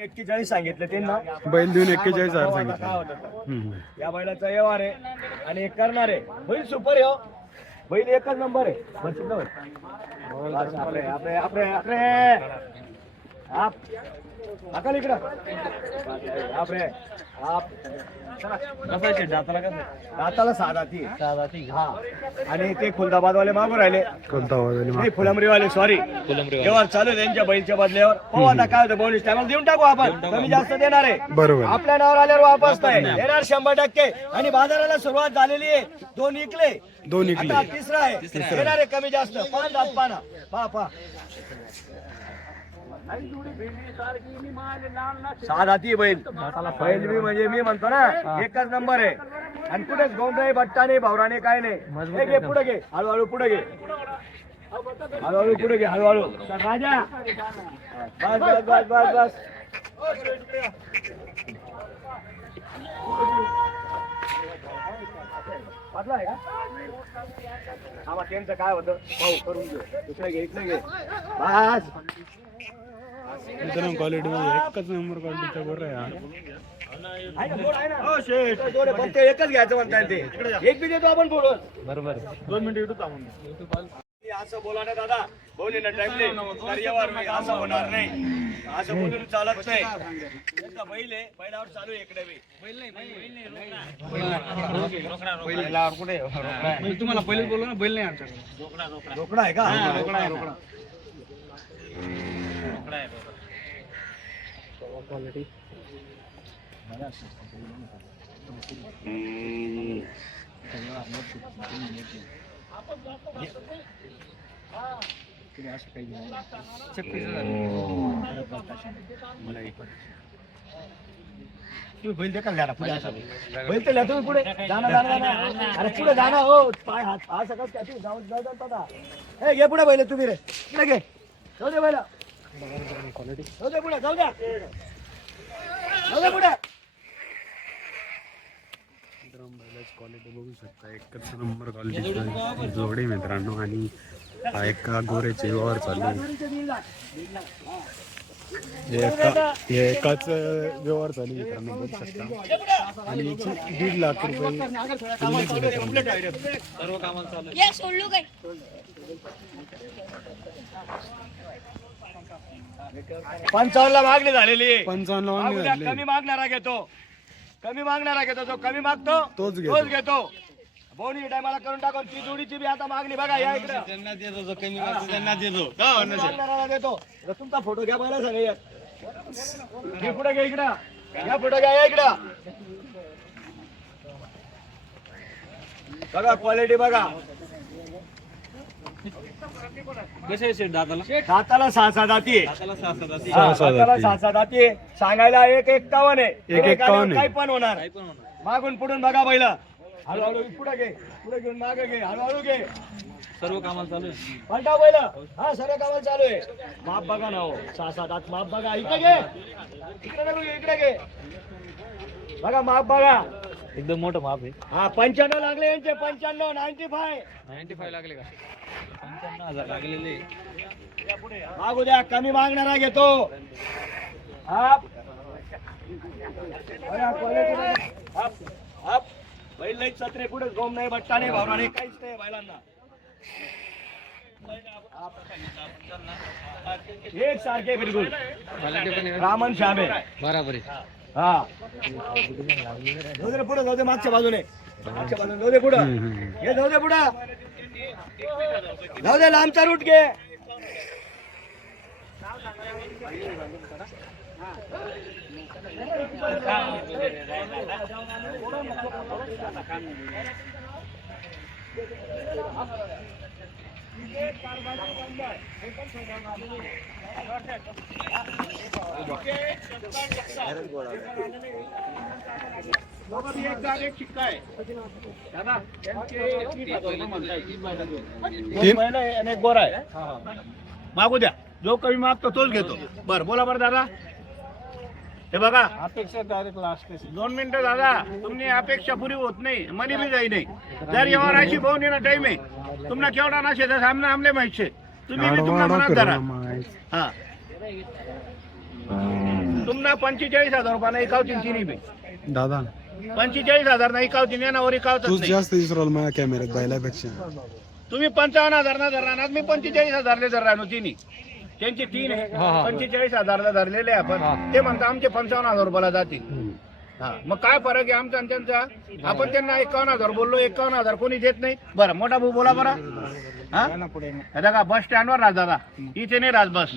एक्केचाळीस सांगितलं त्यांना बैल देऊन एक्केचाळीस हजार काय सांगितलं होतं? हम्म. या बैलाचा व्यवहार आहे आणि एक करणार आहे बैल सुपर आहे हो. बैल एकच नंबर आहे बरं, शिकलं बैल. बस, आपले आपले आपले आपले आप अकाल इकडं. आपले आप. कसायचे दाताला कसं दाताला साधा ती. हा. आणि ते खुलदाबादवाले मागून राहिले. आला? नाही फुलंबरीवाले सॉरी व्यवहार चालू आहे त्यांच्या बैलच्या बदल्यावर हो आता काय होतं बोनस टायमाला देऊन टाकू आपण. कमी जास्त देणार आहे. बरोबर. आपल्या नावावर आल्यावर वापस नाही. देणार शंभर टक्के. आणि बाजाराला सुरुवात झालेली आहे. दोन इकले. दोन इकले. आता तिसरा आहे. देणार आहे कमी जास्त. पान दात पाना. पा पा. साधा ती बैल बैल. मी म्हणजे मी म्हणतो ना एकच नंबर आहे. आणि कुठेच गोंधळ बट्टा नाही भावरा नाही काय नाही. घे पुढे घे. हळूहळू पुढे घे. हळूहळू पुढे घे हळूहळू. राजा. बस बस बस बस बस. आहे का? आम्हा त्यांचं काय होतं? भाऊ करून घेऊ इकडे घे इकडे घे. बस. मित्रांनो क्वालिटी मध्ये एकच नंबर क्वालिटीचा बरं आहे हा. आहे ना, बोल आहे ना. दोन आहे, फक्त एकच घ्यायचं म्हणताय ते. एक बी देतो आपण बोलून बरोबर. दोन मिनिटं युट्यूब थांबून असं बोला ना दादा. बोले ना टाइमले कार्यावर मी असं होणार नाही. असं बोलून चालत नाही. बैल आहे बैलावर चालू आहे इकडे बी. तुम्हाला पहिलेच बोललो ना बैल नाही आमच्याकडे. रोकडा आहे का? रोकडा आहे रोकडा तुम्ही बैल देखा घ्या ना, पुढे असं. बैल तर तुम्ही पुढे. जाणार जाणार जाना अरे पुढे जाणार हो. पाय हात हा सकाळ काय तू जाऊन जाऊ जाता. दादा हे घे पुढे बैल तुम्ही रे. पुढे घे. जाऊ दे बैल. जाऊ दे पुढे जाऊ द्या. क्वालिटी बघू शकता. एकच नंबर क्वालिटीचा जोडे मित्रांनो आणि एका गोऱ्याचे व्यवहार चालू हे एका हे एकाच व्यवहार चालू आहे मित्रांनो बघू शकता. आणि दीड लाख रुपये ये सोडलो काय? पंचावन्न ला मागणी झालेली. पंचावन्न मागू मागणी द्या, झाली कमी मागणारा घेतो. कमी मागणारा घेतो जो कमी मागतो तोच घेतो. तोच घेतो. बोनी टायमाला करून टाकून ती जोडीची बी आता मागणी बघा या इकडे. त्यांना देतो जो कमी मागतो त्यांना देतो. मागणारा देतो. तर तुमचा फोटो घ्या पहिला सांगा एक. घे पुढे घ्या इकडं. या फोटो घ्या या इकडं. बघा क्वालिटी बघा. कसे आहे शेठ दादाला दाताला सहा सहा जाती आहे. सहा. हा, सहा दाताला जाती. सहा सहा जाती आहे. सांगायला एक आहे. एक एक्कावन्न आहे. काही पण होणार. काही पण होणार. मागून पुढून बघा पहिलं हळूहळू पुढे घे पुढे घेऊन मागे घे हळूहळू घे. सर्व कामाला चालू आहे. पलटा पहिलं हा सर्व कामाला चालू आहे. माप बघा ना हो. सहा सात आठ माप बघा. इकडे घे. इकडे नको इकडे घे. बघा माप बघा. एकदम मोठं माप आहे. हा पंच्याण्णव लागले यांचे पंच्याण्णव नाईन्टी फाय नाईन्टी फाय लागले का? पंच्याण्णव हजार लागलेले. मागू द्या कमी मागणारा घेतो. हाप, हाप. बैल लई सत्रे कुठे गोम नाही बट्टा नाही भावना नाही काहीच नाही बैलांना. एक सारखे बिलकुल. रामन श्याम बराबर आहे. हा जाऊ दे पुढे जाऊ दे मागच्या बाजूने. मागच्या बाजूने जाऊ दे पुढं. हे जाऊ दे पुढं. जाऊ दे लांबचा रूट घे. आहे आणि एक गोरा आहे मागू द्या. जो कमी मागतो तोच घेतो. बर बोला बरं दादा. हे बघा. अपेक्षा डायरेक्ट लास्ट दोन मिनिटं दादा. तुम्ही अपेक्षा पुरी होत नाही. मनी बी जाई नाही. जर व्यवहार अशी पाहून येणं टाइम आहे. तुम्हाला केवढा नसे तर सामने आमले माहिती तुम्ही बी तुमच्या मनात धरा. हा. तुम्हाला पंचेचाळीस हजार रुपयाला एकावतीन तिन्ही बी. दादा. पंचेचाळीस हजार नाही एकावतीन यानावर एकावतच तूच नाही. जास्त इसरवल माझ्या कॅमेऱ्यात बैलापेक्षा. तुम्ही पंचावन्न हजार ना धरणार मी पंचेचाळीस हजारले धरणार तिन्ही त्यांचे तीन आहे. पंचेचाळीस हजारला धरलेले आहे आपण. ते म्हणता आमचे पंचावन्न हजार रुपयाला जातील. मग काय फरक आहे आमचा आणि त्यांचा? आपण त्यांना एकावन्न हजार बोललो एकावन्न हजार कोणी देत नाही. बरं मोठा भाऊ बोला बरं. हा? हे बघा बस स्टँडवर राहत दादा इथे नाही राहत बस.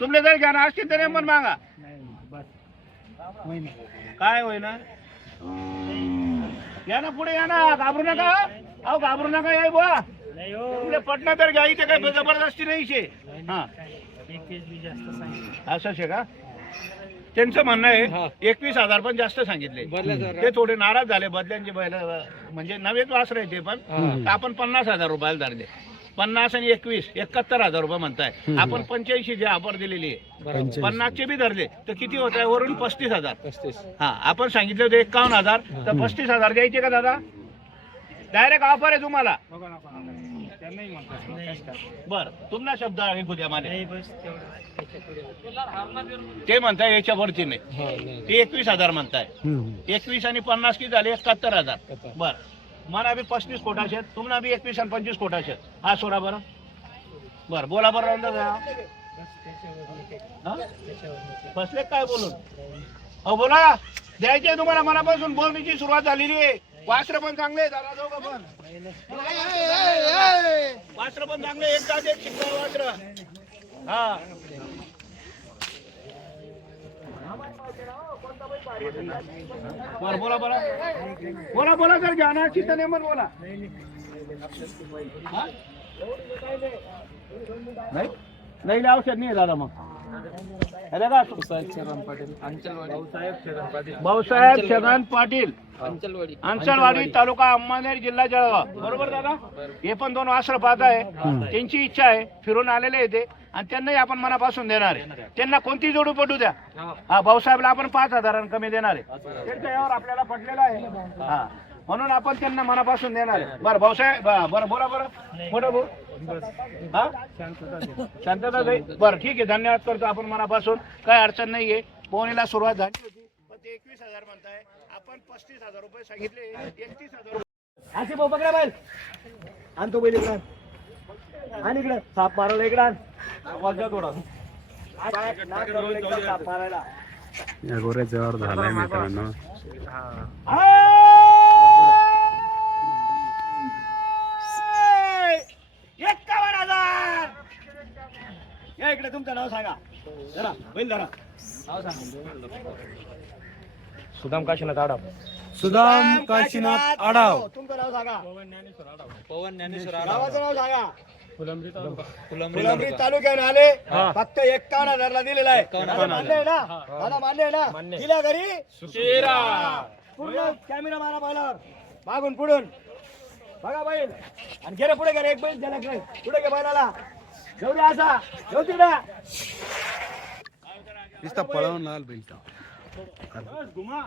तुमले जर घ्या असतील तर पण मागा. काय होईना? या ना पुढे या ना. घाबरू नका. अहो घाबरू नका या बुवा. तुमले पटना तर घ्या. इथे काही जबरदस्ती नाही शे हा असंच आहे का? त्यांचं म्हणणं आहे एकवीस हजार पण जास्त सांगितले. ते थोडे नाराज झाले बदल्यांचे म्हणजे नवेच वासर ते पण. आपण पन्नास हजार रुपयाला धरले पन्नास आणि एकवीस एकाहत्तर हजार रुपये म्हणताय. आपण पंच्याऐंशी जे ऑफर दिलेली आहे पन्नासचे बी धरले तर किती होत आहे? वरून पस्तीस हजार. हा आपण सांगितले होते एकावन्न हजार. तर पस्तीस हजार द्यायचे का दादा? डायरेक्ट ऑफर आहे तुम्हाला. बर तुमना शब्द आहे गुद्या माने. ते म्हणताय याच्यावरती नाही. ते एकवीस हजार म्हणताय. एकवीस आणि पन्नास किती झाले? एकाहत्तर हजार. बर. मला बी पस्तीस कोटाचे आहेत तुम्हाला बी एकवीस आणि पंचवीस कोटाचे आहेत हा सोडा बरं. बर बोला बरं अंदाज हा. हा? बसले काय बोलून? अहो बोला. द्यायचे तुम्हाला मनापासून. बोलण्याची सुरुवात झालेली आहे. वास्त्र पण चांगले दादा पण. वास्त्र पण चांगले एक जात एक शिकला वास्त्र हा. बर बोला बोला. बोला बोला घ्या ना चित्त नेमन बोला. नाही नाही औषध नाही दादा मग. भाऊसाहेब छगन पाटील अंचलवाडी. तालुका अंमळनेर जिल्हा जळगाव. बरोबर दादा? हे पण दोन वासर पाहत आहे त्यांची इच्छा आहे. फिरून आलेले आहे ते. आणि त्यांनाही आपण मनापासून देणार आहे. त्यांना कोणती जोडू पटू द्या. हा. भाऊसाहेबला आपण पाच हजारांनी कमी देणार आहे. त्यांच्या यावर आपल्याला पटलेला आहे. हा. म्हणून आपण त्यांना मनापासून देणार. बरं भाऊसाहेब बरं बोला बरं मोठं भाऊ. हा? शांतता जाईल बरं ठीक आहे. धन्यवाद करतो आपण मनापासून. काय अडचण नाहीये. पोहणीला सुरुवात झाली होती. पण ते एकवीस हजार म्हणताय. आपण पस्तीस हजार रुपये सांगितले. एकतीस हजार रुपये. असे भाऊ पकडा बैल आणतो बैल इकडं आणि. इकडं. साप मारायला इकडं आण. वाजवा थोडा. साप मारायला. या गोऱ्याचा व्यवहार झालाय मित्रांनो एक्कावन्न हजार या इकडे तुमचं नाव सांगा. जरा बैल जरा सुदाम काशीनाथ आडाव. सुदाम काशीनाथ आडाव. तुमचं नाव सांगा. पवन ज्ञानेश्वर गावाचं नाव सांगा. फुलंब्री फुलंब्री तालुक्याने आले. फक्त एक्कावन्न हजारला दिलेला आहे. दादा मान्य आहे ना? दादा मान्य आहे ना? दिला घरी. पूर्ण कॅमेरा मारा बैलावर मागून पुढून. बघा बैल. आणि गेले पुढे गेले. एक बैल त्याला काय पुढे गे बैलाला. असा तिकडे नुसता पळवून लाल घुमा.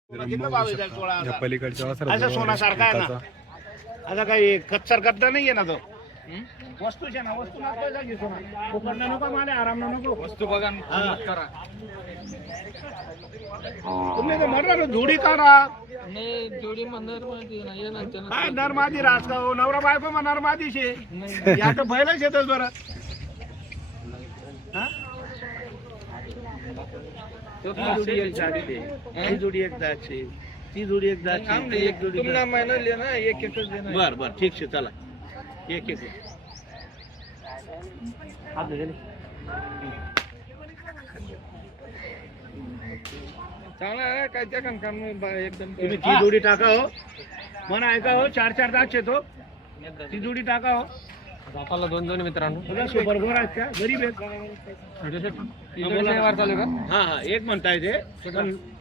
या हजार? पलीकडच्या असं सोनासारखा आहे. ना. आता काही कच्चर करता नाहीये ना तो? वस्तू छे ना वस्तू लागते जागी सोना. फुकटनं नको माने आराम नको. वस्तू बघा हा. करा. तुम्ही तर म्हणणार धुडी करा नाही जोडी म्हणणार माहिती नाही येणार काय नरमादी राजगाव नवरा बायको मग नरमादीशे. या तर बैलच येतच बरं. हा? ती जोडी एक जाती जोडी एक जातची ती जोडी एक जातची ती एक जोडी महिना ना एक एकच बर बर ठीक आहे चला. एक एक. चांगला आहे काय त्या काम काम एकदम तुम्ही ती जोडी टाका हो. म्हणा ऐका हो चार चार तास येतो ती जोडी टाका हो. बापाला दोन दोन मित्रांनो. बघा सुपर आहेत का? गरीब आहेत. व्यवहार चालू का? हा हा एक म्हणताय ते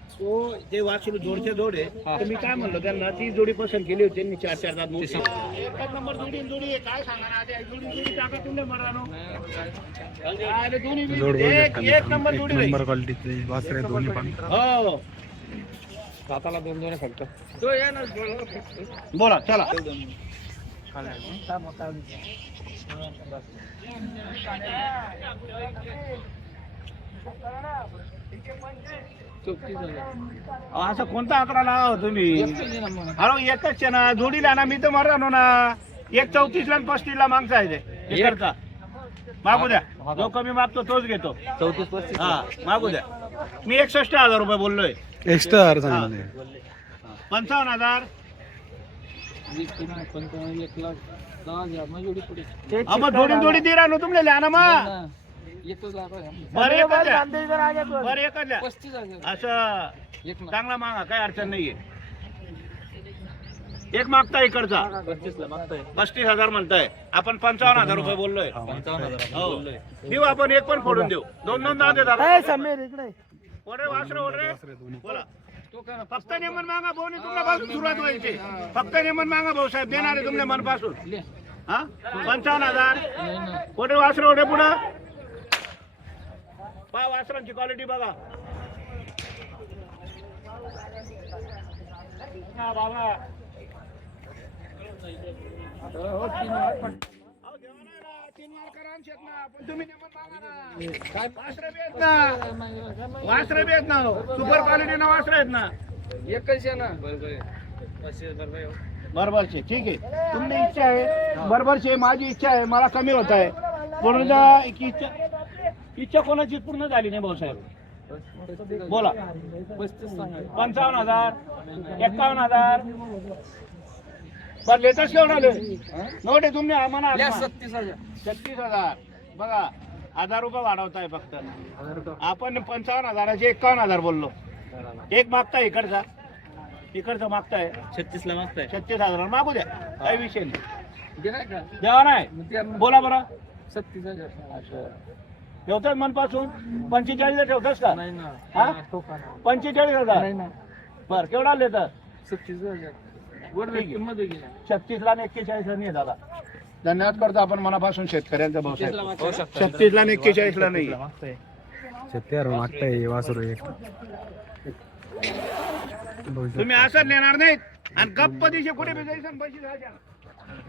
तो ते वाचून जोडचे जोड आहे तर मी काय म्हणलो त्यांना ती जोडी पसंत केली होती त्यांनी चार चार दात मोठी. एकच नंबर जोडी जोडी आहे. काय सांगा जोडी जोडी टाका तुम्ही मरानो? दोन्ही एक नंबर. जोडी एक राहील. नंबर क्वालिटीचे वासरे दोन्ही पण. हो. दाताला दोन दोन आहे फक्त. तो या ना बोला चला. असं कोणता आकडा लावा हो तुम्ही. अरे एकच आहे ना. जोडीला ना मी तर मरणार ना. एक चौतीस ला पस्तीस ला मागचा आहे ते. मागू द्या. जो कमी मागतो तोच घेतो. चौतीस पस्तीस? हा मागू द्या. मी एकसष्ट हजार रुपये बोललोय. एक्स्ट्रा सांगितले पंचावन्न हजार. पंचावन्न एक लाख हजार. जोडी जोडी दे राहतो तुमले लिहा ना मग एकच लाख आहे. बरं एकच द्या. बरं एकच द्या. पस्तीस हजार. असं एक लाख चांगला मागा काय अडचण नाहीये. एक मागता इकडचा. पस्तीस ला मागताय. पस्तीस हजार म्हणताय. आपण पंचावन्न हजार रुपये बोललोय. पंचावन्न हजार हो. देऊ आपण एक पण फोडून देऊ. दोन दोन दहा देतात ओढे वासरे ओढे. बोला. तो काय फक्त नेमन मागा भाऊ तुमच्यापासून सुरुवात व्हायची. फक्त नेमन मागा भाऊ साहेब. देणार आहे तुमच्या मनपासून. हा? पंचावन्न हजार. नाही. ओढे वासरे ओढे पुढं. पहा वासरांची क्वालिटी बघा. हा, हो. वासरे बी आहेत ना. सुपर क्वालिटी ना वासरे आहेत ना. एकच आहे ना. हो. बरोबरचे ठीक आहे. तुमची इच्छा आहे. बरोबरचे माझी इच्छा आहे. मला कमी होत आहे. एक इच्छा इच्छा कोणाची पूर्ण झाली नाही भाऊसाहेब बोला. पंचावन्न हजार एक्कावन्न हजार. पण लेटेस्ट केवढं आले नोट आहे तुम्ही आम्हाला. सत्तीस हजार. छत्तीस हजार. बघा हजार रुपये वाढवताय फक्त. आपण पंचावन्न हजाराचे एक्कावन्न हजार बोललो. एक मागताय इकडचा. इकडचा मागताय. छत्तीस ला मागताय. छत्तीस हजार मागू द्या. काही विषय नाही. दे नाही बोला बरं. सत्तीस हजार. ठेवतोय मनपासून? पंचेचाळीस ठेवतोस का? नाही ना. हा? पंचेचाळीस नाही हजार ना. बर केवढा आले तर? सत्तीस हजार. वर ठीक आहे. किंमत होती ना छत्तीस ला एक्केचाळीस ला नाही दादा धन्यवाद करतो आपण मनापासून शेतकऱ्यांचा भाऊ ना? छत्तीस ला एक्केचाळीस ला नाही. शेतकऱ्यावर मागताय. वासरू एक. तुम्ही असं नेणार नाहीत. आणि गप्प दिशे कुठे बी जायचं आणि पैसे द्यायचे